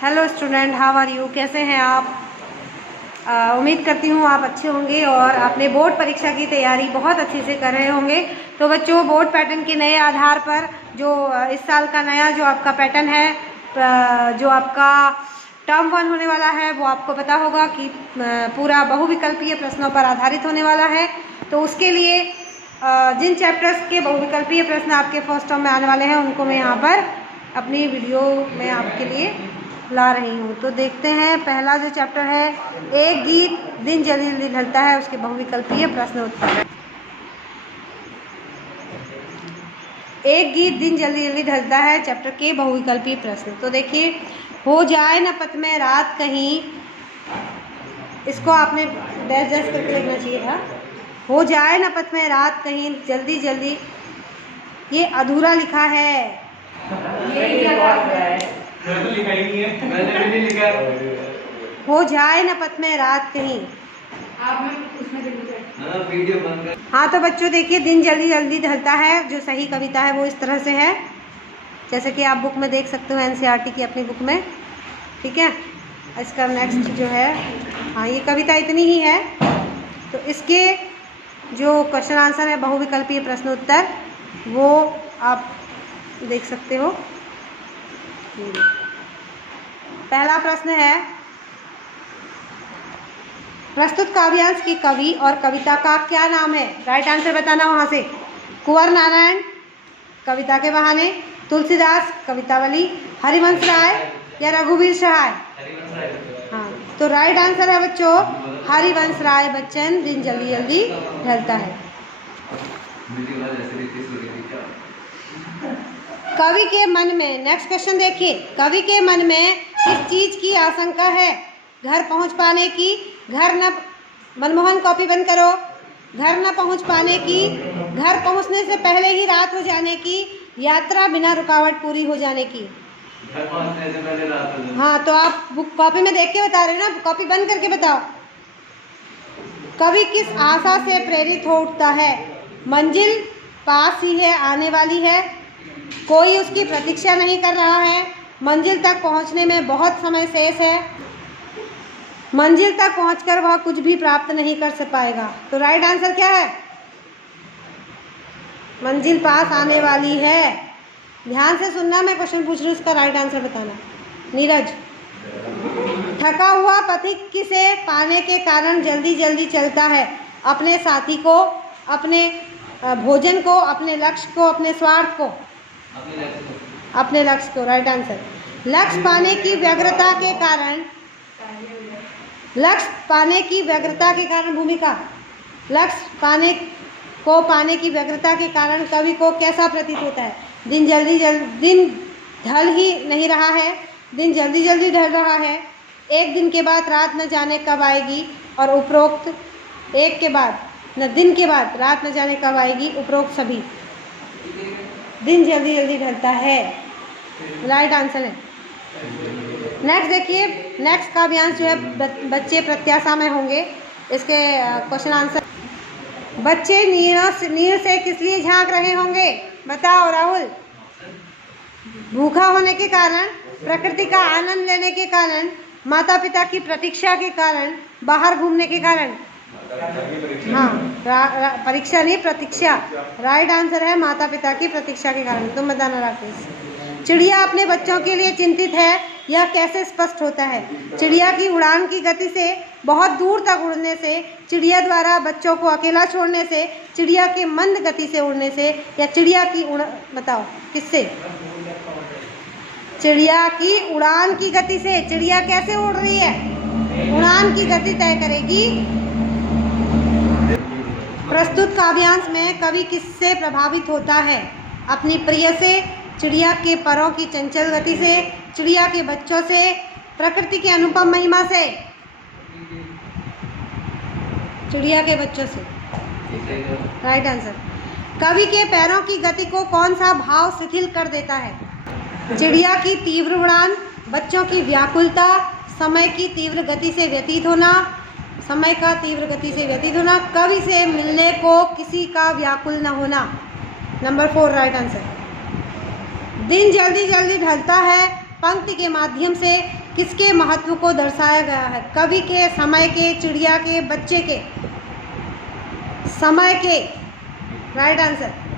Hello student, how are you? कैसे हैं आप? उम्मीद करती हूँ आप अच्छे होंगे और आपने बोर्ड परीक्षा की तैयारी बहुत अच्छे से कर रहे होंगे। तो बच्चों, बोर्ड पैटर्न के नए आधार पर जो इस साल का नया जो आपका पैटर्न है, जो आपका टर्म 1 होने वाला है, वो आपको पता होगा कि पूरा बहुविकल्पीय प्रश्नों पर आधारित होने वाला है। तो उसके लिए जिन चैप्टर्स के बहुविकल्पीय प्रश्न आपके फर्स्ट टर्म में आने वाले हैं, उनको मैं यहाँ पर अपनी वीडियो में आपके लिए ला रही हूँ। तो देखते हैं, पहला जो चैप्टर है, एक गीत दिन जल्दी जल्दी ढलता है, उसके बहुविकल्पीय प्रश्न उत्तर। एक गीत दिन जल्दी जल्दी ढलता है चैप्टर के बहुविकल्पीय प्रश्न। तो देखिए, हो जाए न पथ में रात कहीं, इसको आपने डैश डैश करके लिखना चाहिए था। हो जाए न पथ में रात कहीं, जल्दी जल्दी, ये अधूरा लिखा है। लिखा ही नहीं है, मैंने भी नहीं लिखा। हो जाए न पथ में रात कहीं, वीडियो बंद कर। हाँ, तो बच्चों देखिए, दिन जल्दी जल्दी ढलता है, जो सही कविता है वो इस तरह से है, जैसे कि आप बुक में देख सकते हो, एनसीईआरटी की अपनी बुक में। ठीक है, इसका नेक्स्ट जो है, हाँ, ये कविता इतनी ही है। तो इसके जो क्वेश्चन आंसर है, बहुविकल्पीय प्रश्न उत्तर, वो आप देख सकते हो। पहला प्रश्न है, प्रस्तुत काव्यांश की कवि और कविता का क्या नाम है? राइट आंसर बताना वहां से। कुंवर नारायण कविता के बहाने, तुलसीदास कवितावली, हरिवंश राय या रघुवीर सहाय? हाँ, तो राइट आंसर है बच्चों, हरिवंश राय बच्चन दिन जल्दी जल्दी ढलता है। कवि के मन में, नेक्स्ट क्वेश्चन देखिए, कवि के मन में किस चीज की आशंका है? घर पहुंच पाने की, घर न, मनमोहन कॉपी बंद करो, घर न पहुंच पाने की, घर पहुंचने से पहले ही रात हो जाने की, यात्रा बिना रुकावट पूरी हो जाने की? घर पहुंचने से पहले रात हो जाने। हाँ, तो आप बुक कॉपी में देख के बता रहे हो ना, कॉपी बंद करके बताओ। कवि किस आशा से प्रेरित हो उठता है? मंजिल पास ही है, आने वाली है, कोई उसकी प्रतीक्षा नहीं कर रहा है, मंजिल तक पहुंचने में बहुत समय शेष है, मंजिल तक पहुंचकर वह कुछ भी प्राप्त नहीं कर पाएगा? तो राइट आंसर क्या है? मंजिल पास आने वाली है। ध्यान से सुनना, मैं क्वेश्चन पूछ रही हूँ, उसका राइट आंसर बताना। नीरज, थका हुआ पथिक किसे पाने के कारण जल्दी जल्दी चलता है? अपने साथी को, अपने भोजन को, अपने लक्ष्य को, अपने स्वार्थ को? अपने लक्ष्य को। Right answer. लक्ष्य पाने की व्यग्रता के कारण, लक्ष्य पाने की व्यग्रता के कारण, भूमिका, लक्ष्य पाने की व्यग्रता के कारण कवि को कैसा प्रतीत होता है? दिन ढल ही नहीं रहा है, दिन जल्दी जल्दी ढल रहा है, एक दिन के बाद रात न जाने कब आएगी, और उपरोक्त एक के बाद न दिन के बाद रात न जाने कब आएगी, उपरोक्त सभी दिन जल्दी जल्दी ढलता है। राइट आंसर है। नेक्स्ट देखिए, नेक्स्ट काव्यांश जो है, बच्चे प्रत्याशा में होंगे, इसके क्वेश्चन आंसर। बच्चे नीर से किस लिए झांक रहे होंगे? बताओ राहुल। भूखा होने के कारण, प्रकृति का आनंद लेने के कारण, माता पिता की प्रतीक्षा के कारण, बाहर घूमने के कारण? हाँ, परीक्षा नहीं, प्रतीक्षा। राइट आंसर है माता पिता की प्रतीक्षा के कारण। तुम बताना राकेश। चिड़िया अपने बच्चों के लिए चिंतित है, यह कैसे स्पष्ट होता है? चिड़िया की उड़ान की गति से, बहुत दूर तक उड़ने से, चिड़िया द्वारा बच्चों को अकेला छोड़ने से, चिड़िया के मंद गति से उड़ने से, या चिड़िया की बताओ किससे? चिड़िया की उड़ान की गति से। चिड़िया कैसे उड़ रही है? उड़ान की गति तय करेगी। प्रस्तुत काव्यांश में कवि किससे प्रभावित होता है? अपनी प्रिय से, चिड़िया के परों की चंचल गति से, चिड़िया के बच्चों से, प्रकृति के अनुपम महिमा से? चिड़िया के बच्चों से। Right answer. कवि के पैरों की गति को कौन सा भाव शिथिल कर देता है? चिड़िया की तीव्र उड़ान, बच्चों की व्याकुलता, समय की तीव्र गति से व्यतीत होना, समय का तीव्र गति से व्यतीत होना, कवि से मिलने को किसी का व्याकुल न होना? Number 4 right answer. दिन जल्दी जल्दी ढलता है पंक्ति के माध्यम से किसके महत्व को दर्शाया गया है? कवि के, समय के, चिड़िया के, बच्चे के? समय के। Right answer.